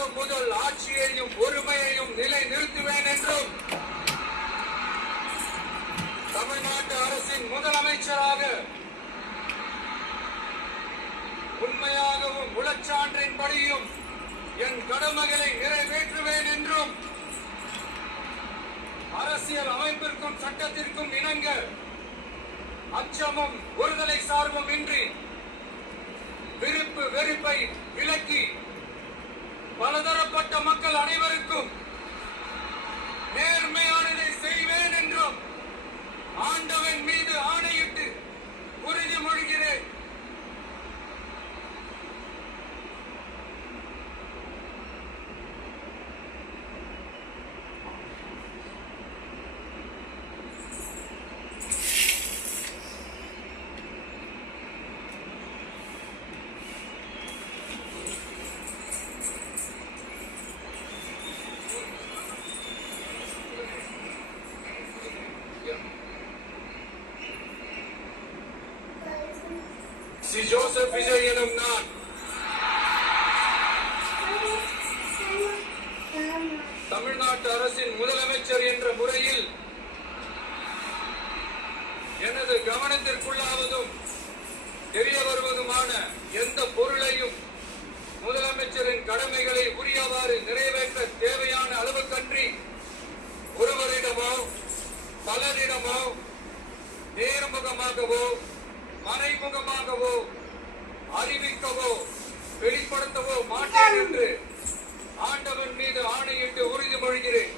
இன்று முதல் ஆட்சியையும் பொறுமையையும் நிலை நிறுத்துவேன் என்றும் தமிழ்நாட்டு அரசின் முதலமைச்சராக உண்மையாகவும் உளச்சான்றின்படியும் என் கடமைகளை நிறைவேற்றுவேன் என்றும் அரசியல் அமைப்பிற்கும் சட்டத்திற்கும் இணங்க அச்சமும் ஒருதலை சார்பும் இன்றி விருப்பு வெறுப்பை விலக்கி பலதரப்பட்ட மக்கள் அனைவருக்கும் நேர்மையானதை செய்வேன் என்றும் ஆண்டவன் மீது ஆணையிட்டு உறுதிமொழிகிறேன். சி ஜோசப் விஜய் எனும் நான் தமிழ்நாட்டு அரசின் முதலமைச்சர் என்ற முறையில் எனது கவனத்திற்குள்ளாவதும் தெரிய வருவதுமான எந்த பொருளையும் முதலமைச்சரின் கடமைகளை உரியவாறு நிறைவேற்ற தேவையான அளவுக்கன்றி ஒருவரிடமோ பலரிடமோ நேர்முகமாகவோ மறைமுகமாகவோ அறிவிக்கவோ வெளிப்படுத்தவோ மாட்டேன் என்று ஆண்டவன் மீது ஆணையிட்டு உறுதிமொழிகிறேன்.